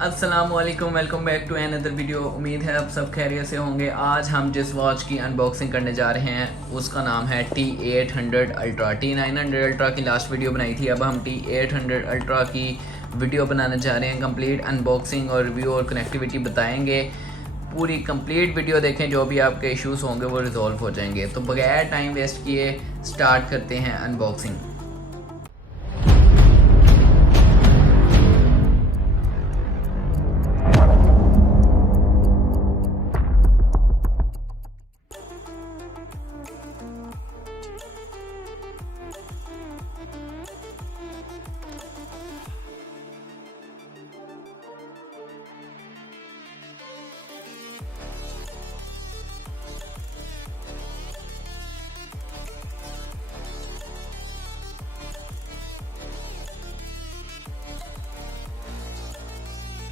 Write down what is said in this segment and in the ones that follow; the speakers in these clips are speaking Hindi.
अस्सलामुअलैकुम, welcome back to another video. उम्मीद है आप सब खैरियत से होंगे। आज हम जिस वॉच की अनबॉक्सिंग करने जा रहे हैं उसका नाम है T800 अल्ट्रा। T900 अल्ट्रा की लास्ट वीडियो बनाई थी, अब हम T800 अल्ट्रा की वीडियो बनाने जा रहे हैं। कंप्लीट अनबॉक्सिंग और रिव्यू और कनेक्टिविटी बताएंगे। पूरी कंप्लीट वीडियो देखें, जो भी आपके इश्यूज़ होंगे वो रिजॉल्व हो जाएंगे। तो बगैर टाइम वेस्ट किए स्टार्ट करते हैं अनबॉक्सिंग।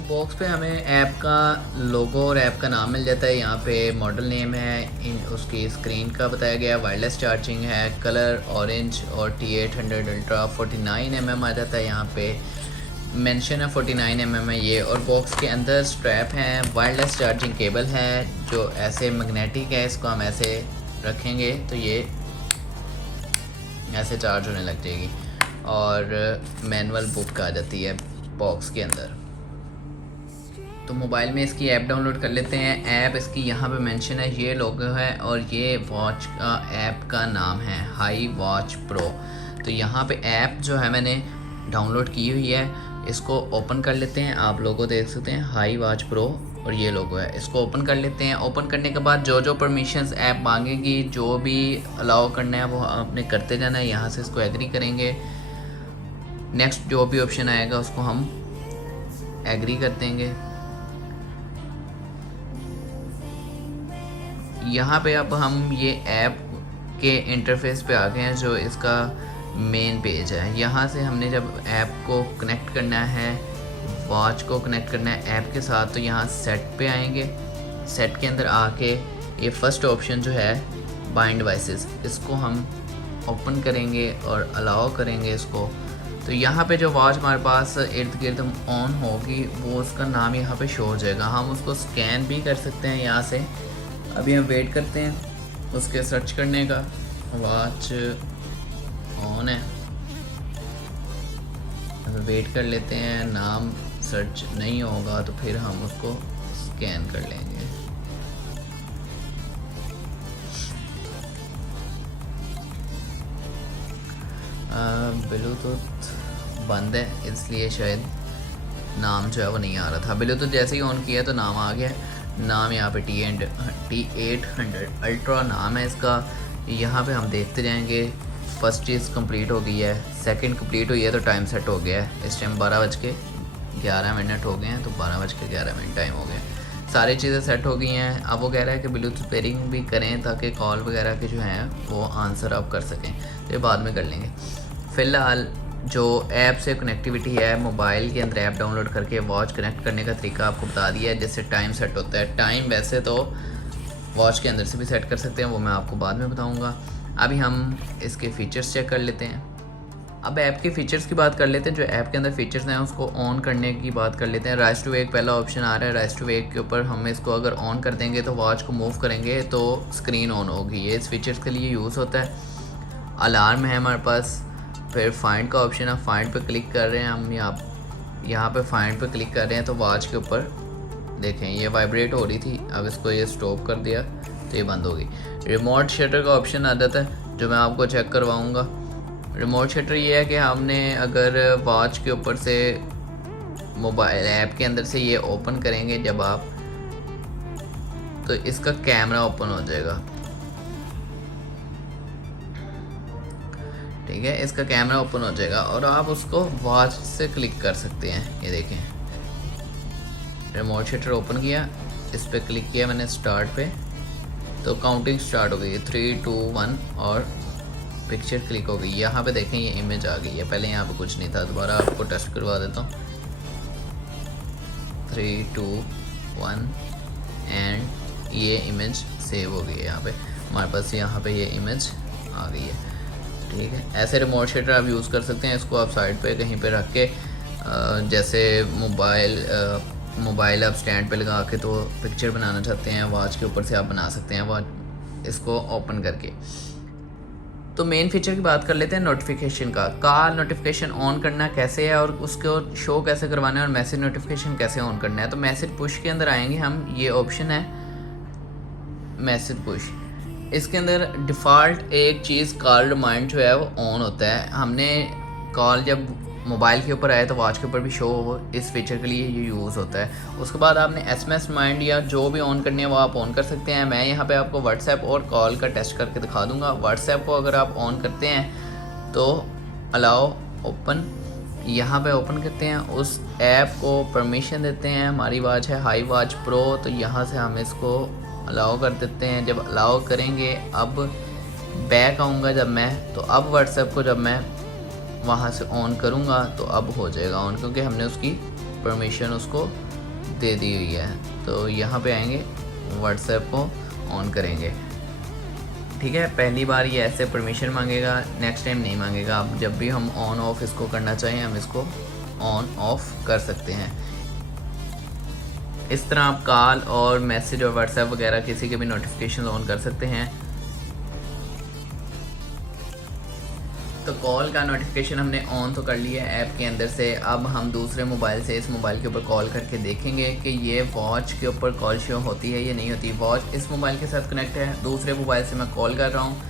बॉक्स पे हमें ऐप का लोगो और ऐप का नाम मिल जाता है। यहाँ पे मॉडल नेम है, उसकी स्क्रीन का बताया गया, वायरलेस चार्जिंग है, कलर ऑरेंज और T800 अल्ट्रा 49mm आ जाता है। यहाँ पे मेंशन है 49mm है ये। और बॉक्स के अंदर स्ट्रैप है, वायरलेस चार्जिंग केबल है जो ऐसे मैग्नेटिक है। इसको हम ऐसे रखेंगे तो ये ऐसे चार्ज होने लग जाएगी। और मैनुअल बुक आ जाती है बॉक्स के अंदर। तो मोबाइल में इसकी ऐप डाउनलोड कर लेते हैं। ऐप इसकी यहाँ पे मेंशन है, ये लोगो है और ये वॉच का ऐप का नाम है हाई वॉच प्रो। तो यहाँ पे ऐप जो है मैंने डाउनलोड की हुई है, इसको ओपन कर लेते हैं। आप लोगों देख सकते हैं हाई वॉच प्रो और ये लोगो है, इसको ओपन कर लेते हैं। ओपन करने के बाद जो जो परमिशंस ऐप मांगेगी, जो भी अलाउ करना है वो आपने करते जाना है। यहाँ से इसको एग्री करेंगे। नेक्स्ट जो भी ऑप्शन आएगा उसको हम एग्री कर देंगे। यहाँ पे अब हम ये ऐप के इंटरफेस पे आ गए हैं, जो इसका मेन पेज है। यहाँ से हमने जब ऐप को कनेक्ट करना है, वॉच को कनेक्ट करना है ऐप के साथ, तो यहाँ सेट पे आएंगे। सेट के अंदर आके ये फर्स्ट ऑप्शन जो है बाइंड डिवाइसेस, इसको हम ओपन करेंगे और अलाउ करेंगे इसको। तो यहाँ पे जो वॉच हमारे पास इर्द गिर्द ऑन होगी वो उसका नाम यहाँ पे शो हो जाएगा। हम उसको स्कैन भी कर सकते हैं यहाँ से। अभी हम वेट करते हैं उसके सर्च करने का। वॉच ऑन है, अभी वेट कर लेते हैं। नाम सर्च नहीं होगा तो फिर हम उसको स्कैन कर लेंगे। ब्लूटूथ बंद है इसलिए शायद नाम जो है वो नहीं आ रहा था। ब्लूटूथ जैसे ही ऑन किया तो नाम आ गया। नाम यहाँ पे T800 अल्ट्रा नाम है इसका। यहाँ पे हम देखते जाएंगे। फर्स्ट चीज़ कंप्लीट हो गई है, सेकंड कंप्लीट हुई है तो टाइम सेट हो गया है। इस टाइम 12:11 हो गए हैं, तो 12:11 टाइम हो गया। सारी चीज़ें सेट हो गई हैं। अब वो कह रहा है कि ब्लूटूथ पेयरिंग भी करें ताकि कॉल वगैरह के जो हैं वो आंसर आप कर सकें। तो ये बाद में कर लेंगे। फ़िलहाल जो ऐप से कनेक्टिविटी है, मोबाइल के अंदर ऐप डाउनलोड करके वॉच कनेक्ट करने का तरीका आपको बता दिया है, जैसे टाइम सेट होता है। टाइम वैसे तो वॉच के अंदर से भी सेट कर सकते हैं, वो मैं आपको बाद में बताऊंगा। अभी हम इसके फ़ीचर्स चेक कर लेते हैं। अब ऐप के फ़ीचर्स की बात कर लेते हैं। जो ऐप के अंदर फ़ीचर्स हैं उसको ऑन करने की बात कर लेते हैं। राइज टू वेक पहला ऑप्शन आ रहा है। राइज टू वेक के ऊपर हम इसको अगर ऑन कर देंगे तो वॉच को मूव करेंगे तो स्क्रीन ऑन होगी। ये इस फीचर्स के लिए यूज़ होता है। अलार्म है हमारे पास। फिर फाइंड का ऑप्शन है, फाइंड पे क्लिक कर रहे हैं हम। यहाँ पे फाइंड पे क्लिक कर रहे हैं तो वॉच के ऊपर देखें ये वाइब्रेट हो रही थी। अब इसको ये स्टॉप कर दिया तो ये बंद हो गई। रिमोट शटर का ऑप्शन आ जाता है जो मैं आपको चेक करवाऊँगा। रिमोट शटर ये है कि हमने अगर वॉच के ऊपर से मोबाइल ऐप के अंदर से ये ओपन करेंगे जब आप, तो इसका कैमरा ओपन हो जाएगा। ठीक है, इसका कैमरा ओपन हो जाएगा और आप उसको वॉच से क्लिक कर सकते हैं। ये देखें, रिमोट शटर ओपन किया, इस पर क्लिक किया मैंने स्टार्ट पे, तो काउंटिंग स्टार्ट हो गई है 3 2 1 और पिक्चर क्लिक हो गई। यहाँ पे देखें ये इमेज आ गई है। पहले यहाँ पे कुछ नहीं था। दोबारा आपको टेस्ट करवा देता हूँ। 3 2 1 एंड ये इमेज सेव हो गई है। यहाँ पे हमारे पास यहाँ पे ये इमेज आ गई है। ठीक है, ऐसे रिमोट शटर आप यूज़ कर सकते हैं। इसको आप साइड पे कहीं पे रख के जैसे मोबाइल मोबाइल आप स्टैंड पे लगा के तो पिक्चर बनाना चाहते हैं वॉच के ऊपर से आप बना सकते हैं वॉच इसको ओपन करके। तो मेन फीचर की बात कर लेते हैं नोटिफिकेशन का। कॉल नोटिफिकेशन ऑन करना कैसे है और उसको शो कैसे करवाना है और मैसेज नोटिफिकेशन कैसे ऑन करना है। तो मैसेज पुश के अंदर आएंगे हम, ये ऑप्शन है मैसेज पुश। इसके अंदर डिफ़ॉल्ट एक चीज़ कॉल रिमाइंड जो है वो ऑन होता है। हमने कॉल जब मोबाइल के ऊपर आए तो वॉच के ऊपर भी शो हो, इस फीचर के लिए ये यूज़ होता है। उसके बाद आपने SMS रिमाइंड या जो भी ऑन करनी है वो आप ऑन कर सकते हैं। मैं यहाँ पे आपको व्हाट्सएप और कॉल का टेस्ट करके दिखा दूँगा। व्हाट्सएप को अगर आप ऑन करते हैं तो अलाउ ओपन, यहाँ पे ओपन करते हैं, उस ऐप को परमिशन देते हैं। हमारी वॉच है हाई वॉच प्रो, तो यहाँ से हम इसको अलाउ कर देते हैं। जब अलाउ करेंगे अब बैक आऊँगा जब मैं, तो अब व्हाट्सएप को जब मैं वहाँ से ऑन करूँगा तो अब हो जाएगा ऑन, क्योंकि हमने उसकी परमिशन उसको दे दी हुई है। तो यहाँ पे आएंगे व्हाट्सएप को ऑन करेंगे, ठीक है। पहली बार ये ऐसे परमिशन मांगेगा, नेक्स्ट टाइम नहीं मांगेगा। अब जब भी हम ऑन ऑफ इसको करना चाहें हम इसको ऑन ऑफ कर सकते हैं। इस तरह आप कॉल और मैसेज और व्हाट्सएप वगैरह किसी के भी नोटिफिकेशन ऑन कर सकते हैं। तो कॉल का नोटिफिकेशन हमने ऑन तो कर लिया है ऐप के अंदर से। अब हम दूसरे मोबाइल से इस मोबाइल के ऊपर कॉल करके देखेंगे कि ये वॉच के ऊपर कॉल शो होती है या नहीं होती। वॉच इस मोबाइल के साथ कनेक्ट है, दूसरे मोबाइल से मैं कॉल कर रहा हूँ,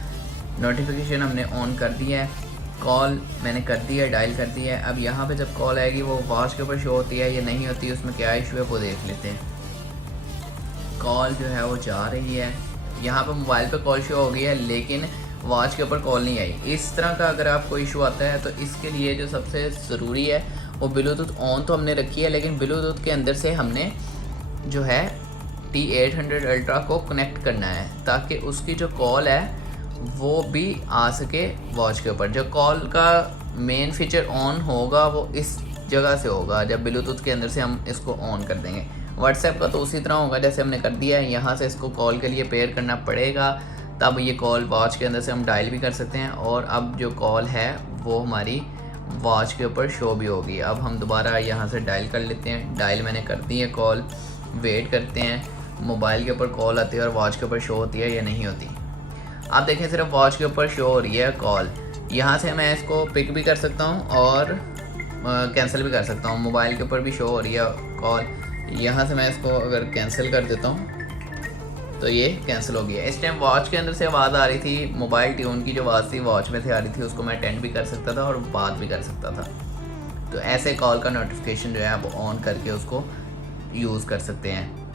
नोटिफिकेशन हमने ऑन कर दिया है, कॉल मैंने कर दिया है, डायल कर दिया है। अब यहाँ पे जब कॉल आएगी वो वॉच के ऊपर शो होती है या नहीं होती, उसमें क्या इशू है वो देख लेते हैं। कॉल जो है वो जा रही है, यहाँ पे मोबाइल पे कॉल शो हो गई है लेकिन वॉच के ऊपर कॉल नहीं आई। इस तरह का अगर आपको इशू आता है तो इसके लिए जो सबसे ज़रूरी है वो ब्लूटूथ ऑन तो हमने रखी है, लेकिन ब्लूटूथ के अंदर से हमने जो है T800 अल्ट्रा को कनेक्ट करना है ताकि उसकी जो कॉल है वो भी आ सके वॉच के ऊपर। जो कॉल का मेन फीचर ऑन होगा वो इस जगह से होगा जब ब्लूटूथ के अंदर से हम इसको ऑन कर देंगे। व्हाट्सएप का तो उसी तरह होगा जैसे हमने कर दिया है, यहाँ से इसको कॉल के लिए पेयर करना पड़ेगा, तब ये कॉल वॉच के अंदर से हम डायल भी कर सकते हैं। और अब जो कॉल है वो हमारी वॉच के ऊपर शो भी होगी। अब हम दोबारा यहाँ से डायल कर लेते हैं, डायल मैंने कर दी है कॉल, वेट करते हैं मोबाइल के ऊपर कॉल आती है और वॉच के ऊपर शो होती है या नहीं होती। आप देखें सिर्फ वॉच के ऊपर शो हो रही है कॉल। यहाँ से मैं इसको पिक भी कर सकता हूँ और कैंसिल भी कर सकता हूँ। मोबाइल के ऊपर भी शो हो रही है कॉल, यहाँ से मैं इसको अगर कैंसिल कर देता हूँ तो ये कैंसिल हो गया। इस टाइम वॉच के अंदर से आवाज़ आ रही थी, मोबाइल ट्यून की जो आवाज़ थी वॉच में से आ रही थी, उसको मैं अटेंड भी कर सकता था और बात भी कर सकता था। तो ऐसे कॉल का नोटिफिकेशन जो है आप ऑन करके उसको यूज़ कर सकते हैं।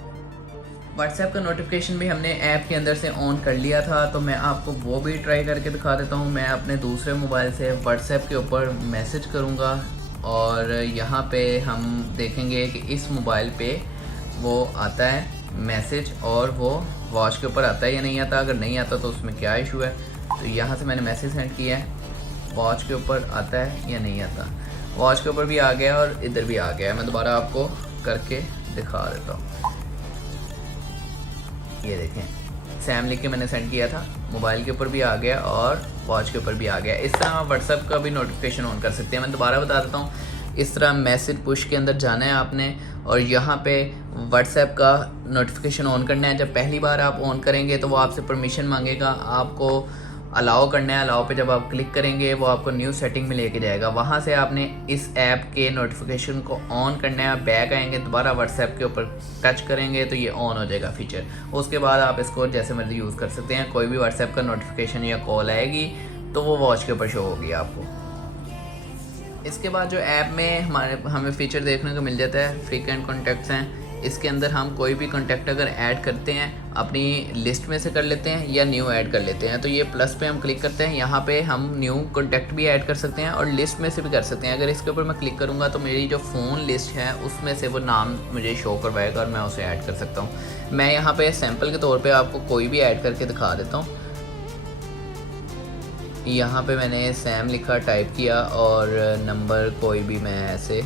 व्हाट्सएप का नोटिफिकेशन भी हमने ऐप के अंदर से ऑन कर लिया था, तो मैं आपको वो भी ट्राई करके दिखा देता हूँ। मैं अपने दूसरे मोबाइल से व्हाट्सएप के ऊपर मैसेज करूँगा और यहाँ पे हम देखेंगे कि इस मोबाइल पे वो आता है मैसेज और वो वॉच के ऊपर आता है या नहीं आता। अगर नहीं आता तो उसमें क्या इशू है। तो यहाँ से मैंने मैसेज सेंड किया है, वॉच के ऊपर आता है या नहीं आता। वॉच के ऊपर भी आ गया और इधर भी आ गया है। मैं दोबारा आपको करके दिखा देता हूँ। ये देखें सैम लिख के मैंने सेंड किया था, मोबाइल के ऊपर भी आ गया और वॉच के ऊपर भी आ गया। इस तरह आप व्हाट्सएप का भी नोटिफिकेशन ऑन कर सकते हैं। मैं दोबारा बता देता हूँ, इस तरह मैसेज पुश के अंदर जाना है आपने और यहाँ पे व्हाट्सएप का नोटिफिकेशन ऑन करना है। जब पहली बार आप ऑन करेंगे तो वो आपसे परमिशन मांगेगा, आपको अलाउ करना है। अलाउ पे जब आप क्लिक करेंगे वो आपको न्यू सेटिंग में लेके जाएगा। वहाँ से आपने इस ऐप के नोटिफिकेशन को ऑन करना है। बैक आएंगे, दोबारा व्हाट्सएप के ऊपर टच करेंगे तो ये ऑन हो जाएगा फीचर। उसके बाद आप इसको जैसे मर्जी यूज़ कर सकते हैं। कोई भी व्हाट्सएप का नोटिफिकेशन या कॉल आएगी तो वो वॉच के ऊपर शो होगी आपको। इसके बाद जो ऐप में हमें फ़ीचर देखने को मिल जाता है, फ्रीक्वेंट कॉन्टैक्ट्स हैं। इसके अंदर हम कोई भी कॉन्टैक्ट अगर ऐड करते हैं अपनी लिस्ट में से कर लेते हैं या न्यू ऐड कर लेते हैं। तो ये प्लस पे हम क्लिक करते हैं, यहाँ पे हम न्यू कॉन्टैक्ट भी ऐड कर सकते हैं और लिस्ट में से भी कर सकते हैं। अगर इसके ऊपर मैं क्लिक करूँगा तो मेरी जो फ़ोन लिस्ट है उसमें से वो नाम मुझे शो करवाएगा और मैं उसे ऐड कर सकता हूँ। मैं यहाँ पर सैम्पल के तौर पर आपको कोई भी ऐड करके दिखा देता हूँ। यहाँ पे मैंने सैम लिखा, टाइप किया और नंबर कोई भी मैं ऐसे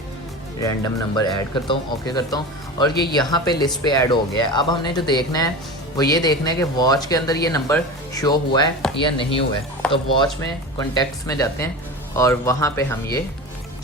रैंडम नंबर ऐड करता हूँ, ओके करता हूँ और ये यहाँ पे लिस्ट पे ऐड हो गया है। अब हमने जो देखना है वो ये देखना है कि वॉच के अंदर ये नंबर शो हुआ है या नहीं हुआ है। तो वॉच में कॉन्टैक्ट्स में जाते हैं और वहाँ पे हम ये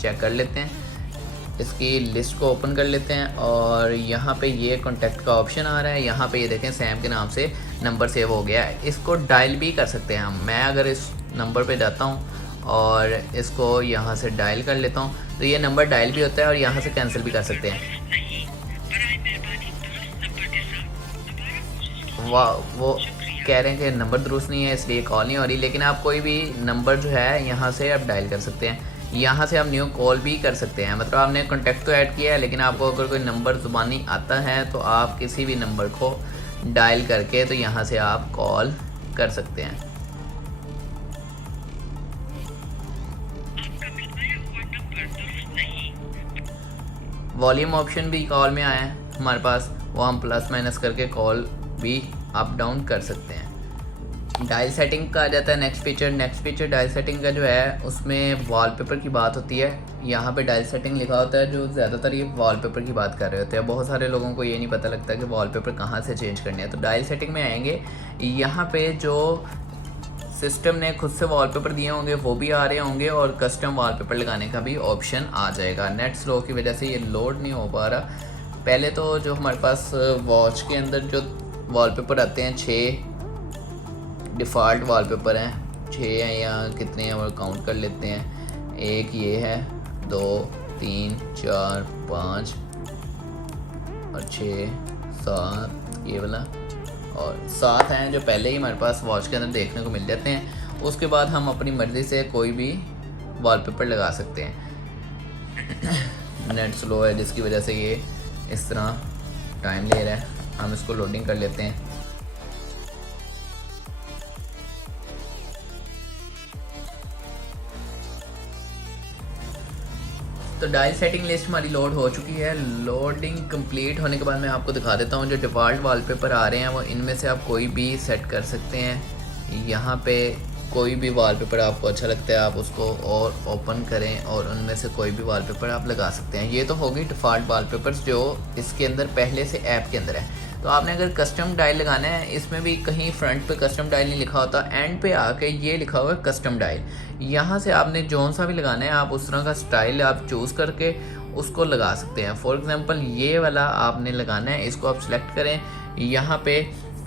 चेक कर लेते हैं। इसकी लिस्ट को ओपन कर लेते हैं और यहाँ पे ये कॉन्टैक्ट का ऑप्शन आ रहा है। यहाँ पे ये देखें सैम के नाम से नंबर सेव हो गया है। इसको डायल भी कर सकते हैं हम। मैं अगर इस नंबर पे जाता हूँ और इसको यहाँ से डायल कर लेता हूँ तो ये नंबर डायल भी होता है और यहाँ से कैंसिल भी कर सकते हैं। वाह, वो कह रहे हैं कि नंबर दुरुस्त नहीं है इसलिए कॉल नहीं हो रही, लेकिन आप कोई भी नंबर जो है यहाँ से आप डायल कर सकते हैं। यहाँ से आप न्यू कॉल भी कर सकते हैं। मतलब आपने कॉन्टैक्ट तो ऐड किया है, लेकिन आपको अगर कोई नंबर ज़ुबानी आता है तो आप किसी भी नंबर को डायल करके तो यहाँ से आप कॉल कर सकते हैं। वॉल्यूम ऑप्शन भी कॉल में आया है हमारे पास, वो हम प्लस माइनस करके कॉल भी अप डाउन कर सकते हैं। डायल सेटिंग का आ जाता है नेक्स्ट फीचर डायल सेटिंग का जो है उसमें वॉलपेपर की बात होती है। यहाँ पे डायल सेटिंग लिखा होता है, जो ज़्यादातर ये वॉलपेपर की बात कर रहे होते हैं। बहुत सारे लोगों को ये नहीं पता लगता कि वॉलपेपर कहाँ से चेंज करने हैं। तो डायल सेटिंग में आएंगे, यहाँ पे जो सिस्टम ने खुद से वॉलपेपर दिए होंगे वो भी आ रहे होंगे और कस्टम वॉलपेपर लगाने का भी ऑप्शन आ जाएगा। नेट स्लो की वजह से ये लोड नहीं हो पा रहा। पहले तो जो हमारे पास वॉच के अंदर जो वॉलपेपर आते हैं 6 डिफ़ॉल्ट वॉलपेपर हैं, 6 हैं या कितने हैं वो काउंट कर लेते हैं। एक ये है, 2 3 4 5 और 6 7 ये वाला और 7 हैं जो पहले ही हमारे पास वॉच के अंदर देखने को मिल जाते हैं। उसके बाद हम अपनी मर्ज़ी से कोई भी वॉलपेपर लगा सकते हैं। नेट स्लो है जिसकी वजह से ये इस तरह टाइम ले रहा है। हम इसको लोडिंग कर लेते हैं। तो डायल सेटिंग लिस्ट हमारी लोड हो चुकी है। लोडिंग कंप्लीट होने के बाद मैं आपको दिखा देता हूँ जो डिफ़ॉल्ट वॉलपेपर आ रहे हैं वो इनमें से आप कोई भी सेट कर सकते हैं। यहाँ पे कोई भी वॉलपेपर आपको अच्छा लगता है आप उसको और ओपन करें और उनमें से कोई भी वॉलपेपर आप लगा सकते हैं। ये तो होगी डिफ़ॉल्ट वॉलपेपर्स जो इसके अंदर पहले से ऐप के अंदर है। तो आपने अगर कस्टम डायल लगाना है, इसमें भी कहीं फ्रंट पे कस्टम डायल नहीं लिखा होता, एंड पे आके ये लिखा हुआ है कस्टम डायल। यहाँ से आपने जौन सा भी लगाना है आप उस तरह का स्टाइल आप चूज़ करके उसको लगा सकते हैं। फॉर एग्जांपल ये वाला आपने लगाना है, इसको आप सिलेक्ट करें, यहाँ पे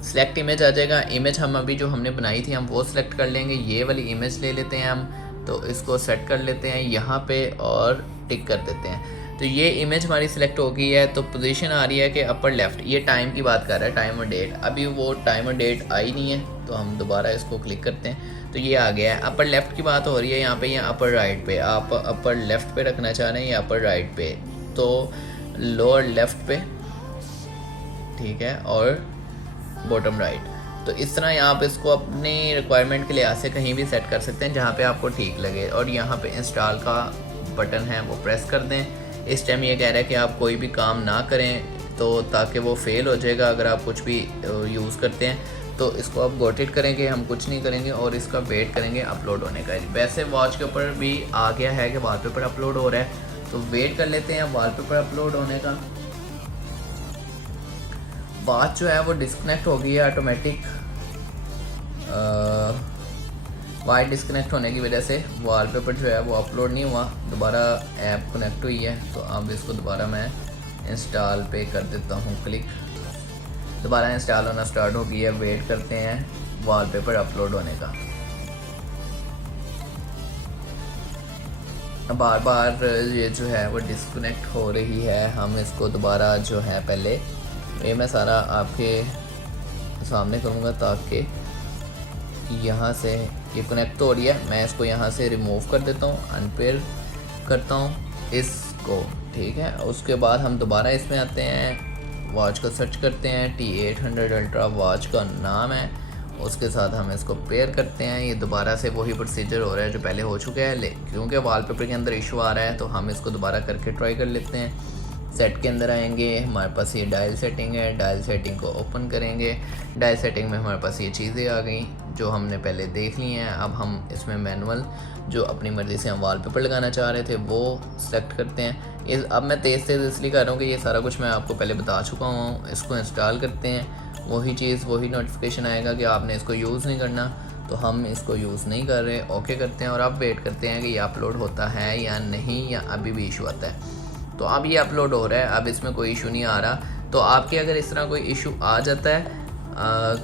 सिलेक्ट इमेज आ जाएगा। इमेज हम अभी जो हमने बनाई थी हम वो सिलेक्ट कर लेंगे। ये वाली इमेज ले लेते हैं हम, तो इसको सेट कर लेते हैं यहाँ पे और टिक कर देते हैं। तो ये इमेज हमारी सिलेक्ट हो गई है। तो पोजीशन आ रही है कि अपर लेफ़्ट, ये टाइम की बात कर रहा है, टाइम और डेट। अभी वो टाइम और डेट आई नहीं है तो हम दोबारा इसको क्लिक करते हैं तो ये आ गया है। अपर लेफ़्ट की बात हो रही है यहाँ पे या अपर राइट पे, आप अपर लेफ़्ट पे रखना चाह रहे हैं या अपर राइट पे, तो लोअर लेफ़्ट पे, ठीक है, और बॉटम राइट। तो इस तरह आप इसको अपनी रिक्वायरमेंट के लिहाज से कहीं भी सेट कर सकते हैं जहाँ पे आपको ठीक लगे। और यहाँ पे इंस्टॉल का बटन है वो प्रेस कर दें। इस टाइम ये कह रहा है कि आप कोई भी काम ना करें तो ताकि वो फेल हो जाएगा अगर आप कुछ भी यूज़ करते हैं। तो इसको आप गॉट इट करेंगे, हम कुछ नहीं करेंगे और इसका वेट करेंगे अपलोड होने का। वैसे वॉच के ऊपर भी आ गया है कि वॉलपेपर अपलोड हो रहा है, तो वेट कर लेते हैं वॉलपेपर अपलोड होने का। वॉच जो है वो डिस्कनेक्ट हो गई है ऑटोमेटिक। वायर डिस्कनेक्ट होने की वजह से वॉलपेपर जो है वो अपलोड नहीं हुआ। दोबारा ऐप कनेक्ट हुई है तो अब इसको दोबारा मैं इंस्टॉल पे कर देता हूँ क्लिक। दोबारा इंस्टॉल होना स्टार्ट हो गई है। वेट करते हैं वॉलपेपर अपलोड होने का। बार बार ये जो है वो डिस्कनेक्ट हो रही है। हम इसको दोबारा जो है पहले ये मैं सारा आपके सामने करूँगा ताकि यहाँ से ये कनेक्ट तो हो रही है। मैं इसको यहाँ से रिमूव कर देता हूँ, अनपेयर करता हूँ इसको, ठीक है। उसके बाद हम दोबारा इसमें आते हैं, वॉच को सर्च करते हैं, T800 अल्ट्रा वॉच का नाम है, उसके साथ हम इसको पेयर करते हैं। ये दोबारा से वही प्रोसीजर हो रहा है जो पहले हो चुका है, क्योंकि वॉलपेपर के अंदर इशू आ रहा है तो हम इसको दोबारा करके ट्राई कर लेते हैं। सेट के अंदर आएंगे, हमारे पास ये डायल सेटिंग है, डायल सेटिंग को ओपन करेंगे। डायल सेटिंग में हमारे पास ये चीज़ें आ गई जो हमने पहले देख ली हैं। अब हम इसमें मैनुअल जो अपनी मर्ज़ी से हम वॉलपेपर लगाना चाह रहे थे वो सेलेक्ट करते हैं। अब मैं तेज़ इसलिए कर रहा हूँ कि ये सारा कुछ मैं आपको पहले बता चुका हूँ। इसको इंस्टॉल करते हैं, वही चीज़ वही नोटिफिकेशन आएगा कि आपने इसको यूज़ नहीं करना, तो हम इसको यूज़ नहीं कर रहे। ओके करते हैं और अब वेट करते हैं कि ये अपलोड होता है या नहीं, या अभी भी इशू आता है। तो अब ये अपलोड हो रहा है, अब इसमें कोई इशू नहीं आ रहा। तो आपके अगर इस तरह कोई इशू आ जाता है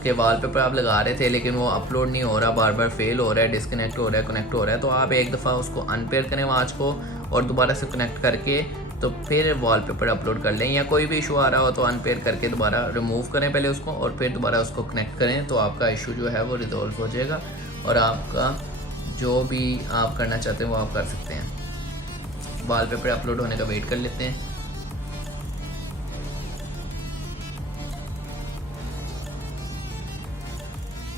कि वॉलपेपर आप लगा रहे थे लेकिन वो अपलोड नहीं हो रहा, बार बार फेल हो रहा है, डिस्कनेक्ट हो रहा है, कनेक्ट हो रहा है, तो आप एक दफ़ा उसको अनपेयर करें वॉच को और दोबारा से कनेक्ट करके तो फिर वॉलपेपर अपलोड कर लें। या कोई भी इशू आ रहा हो तो अनपेयर करके दोबारा रिमूव करें पहले उसको और फिर दोबारा उसको कनेक्ट करें, तो आपका इशू जो है वो रिजॉल्व हो जाएगा और आपका जो भी आप करना चाहते हैं वो आप कर सकते हैं। वॉलपेपर अपलोड होने का वेट कर लेते हैं।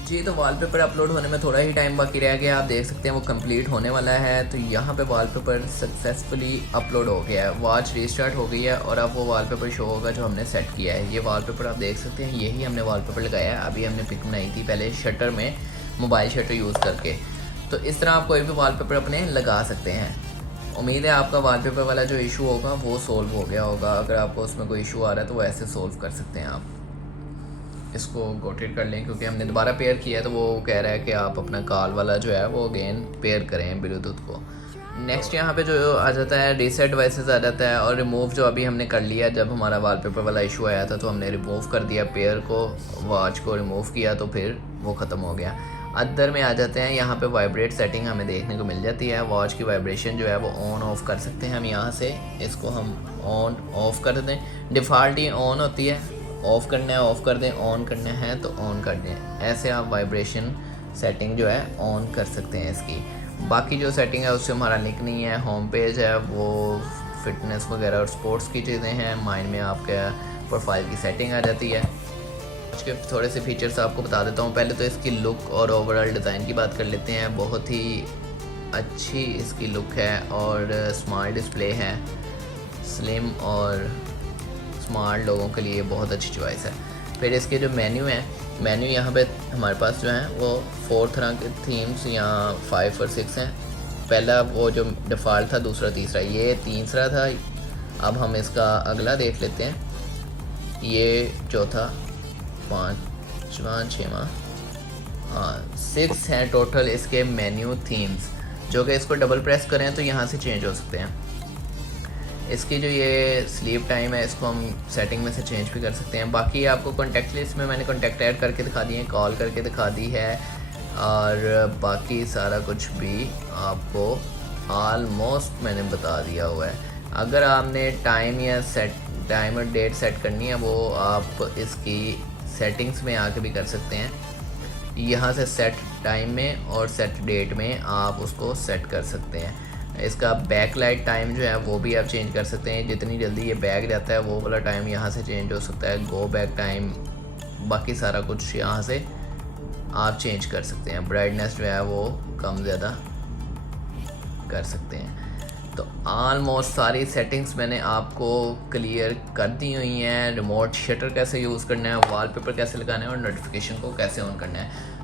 जी, तो वॉलपेपर अपलोड होने में थोड़ा ही टाइम बाकी रह गया, आप देख सकते हैं वो कंप्लीट होने वाला है। तो यहाँ पे वॉलपेपर सक्सेसफुली अपलोड हो गया है, वॉच रीस्टार्ट हो गई है और अब वो वॉलपेपर शो होगा जो हमने सेट किया है। ये वॉलपेपर आप देख सकते हैं, यही हमने वॉलपेपर लगाया है। अभी हमने पिक बनाई थी पहले शटर में, मोबाइल शटर यूज़ करके। तो इस तरह आप कोई भी वॉलपेपर अपने लगा सकते हैं। उम्मीद है आपका वॉलपेपर वाला जो इशू होगा वो सोल्व हो गया होगा। अगर आपको उसमें कोई इशू आ रहा है तो वो ऐसे सोल्व कर सकते हैं। आप इसको गोटेड कर लें क्योंकि हमने दोबारा पेयर किया है, तो वो कह रहा है कि आप अपना कॉल वाला जो है वो अगेन पेयर करें ब्लूटूथ को। नेक्स्ट यहाँ पे जो आ जाता है रीसेट डिवाइसेस आ जाता है और रिमूव जो अभी हमने कर लिया। जब हमारा वॉलपेपर वाला इशू आया था तो हमने रिमूव कर दिया, पेयर को, वॉच को रिमूव किया तो फिर वो ख़त्म हो गया। अदर में आ जाते हैं, यहाँ पे वाइब्रेट सेटिंग हमें देखने को मिल जाती है। वॉच की वाइब्रेशन जो है वो ऑन ऑफ कर सकते हैं हम यहाँ से। इसको हम ऑन ऑफ कर दें, डिफ़ॉल्ट ही ऑन होती है, ऑफ़ करना है ऑफ़ कर दें, ऑन करना है तो ऑन कर दें। ऐसे आप वाइब्रेशन सेटिंग जो है ऑन कर सकते हैं इसकी। बाकी जो सेटिंग है उससे हमारा लिंक नहीं है। होम पेज है वो फिटनेस वगैरह और स्पोर्ट्स की चीज़ें हैं। माइंड में आपके प्रोफाइल की सेटिंग आ जाती है। उसके थोड़े से फीचर्स आपको बता देता हूँ। पहले तो इसकी लुक और ओवरऑल डिज़ाइन की बात कर लेते हैं। बहुत ही अच्छी इसकी लुक है और स्मार्ट डिस्प्ले है, स्लिम और स्मार्ट लोगों के लिए बहुत अच्छी चॉइस है। फिर इसके जो मेन्यू है, मेन्यू यहाँ पे हमारे पास जो है वो 4 तरह के थीम्स या 5 और 6 हैं। पहला वो जो डिफ़ॉल्ट था, दूसरा तीसरा, ये तीसरा था। अब हम इसका अगला देख लेते हैं। ये चौथा, 5वां, 6वां, हाँ 6 हैं टोटल इसके मेन्यू थीम्स, जो कि इसको डबल प्रेस करें तो यहाँ से चेंज हो सकते हैं। इसकी जो ये स्लीप टाइम है इसको हम सेटिंग में से चेंज भी कर सकते हैं। बाकी आपको कॉन्टैक्ट लिस्ट में मैंने कॉन्टैक्ट ऐड करके दिखा दिए हैं, कॉल करके दिखा दी है और बाकी सारा कुछ भी आपको ऑलमोस्ट मैंने बता दिया हुआ है। अगर आपने टाइम या टाइम और डेट सेट करनी है वो आप इसकी सेटिंग्स में आके भी कर सकते हैं। यहाँ से सेट टाइम में और सेट डेट में आप उसको सेट कर सकते हैं। इसका बैक लाइट टाइम जो है वो भी आप चेंज कर सकते हैं। जितनी जल्दी ये बैक जाता है वो वाला टाइम यहाँ से चेंज हो सकता है। गो बैक टाइम, बाकी सारा कुछ यहाँ से आप चेंज कर सकते हैं। ब्राइटनेस जो है वो कम ज़्यादा कर सकते हैं। तो ऑलमोस्ट सारी सेटिंग्स मैंने आपको क्लियर कर दी हुई हैं। रिमोट शटर कैसे यूज़ करना है, वॉलपेपर कैसे लगाना है और नोटिफिकेशन को कैसे ऑन करना है।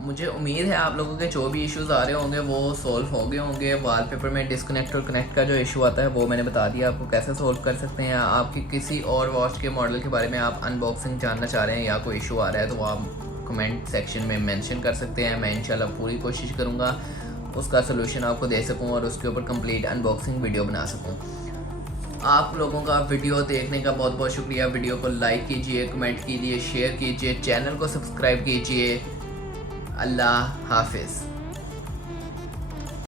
मुझे उम्मीद है आप लोगों के जो भी इश्यूज़ आ रहे होंगे वो सॉल्व हो गए होंगे। वॉलपेपर में डिस्कनेक्ट और कनेक्ट का जो इशू आता है वो मैंने बता दिया आपको कैसे सॉल्व कर सकते हैं। आपकी किसी और वॉच के मॉडल के बारे में आप अनबॉक्सिंग जानना चाह रहे हैं या कोई इशू आ रहा है तो वो आप कमेंट सेक्शन में मेंशन कर सकते हैं। मैं इंशाल्लाह पूरी कोशिश करूँगा उसका सलूशन आपको दे सकूँ और उसके ऊपर कंप्लीट अनबॉक्सिंग वीडियो बना सकूँ। आप लोगों का वीडियो देखने का बहुत बहुत शुक्रिया। वीडियो को लाइक कीजिए, कमेंट कीजिए, शेयर कीजिए, चैनल को सब्सक्राइब कीजिए। अल्लाह हाफिज़।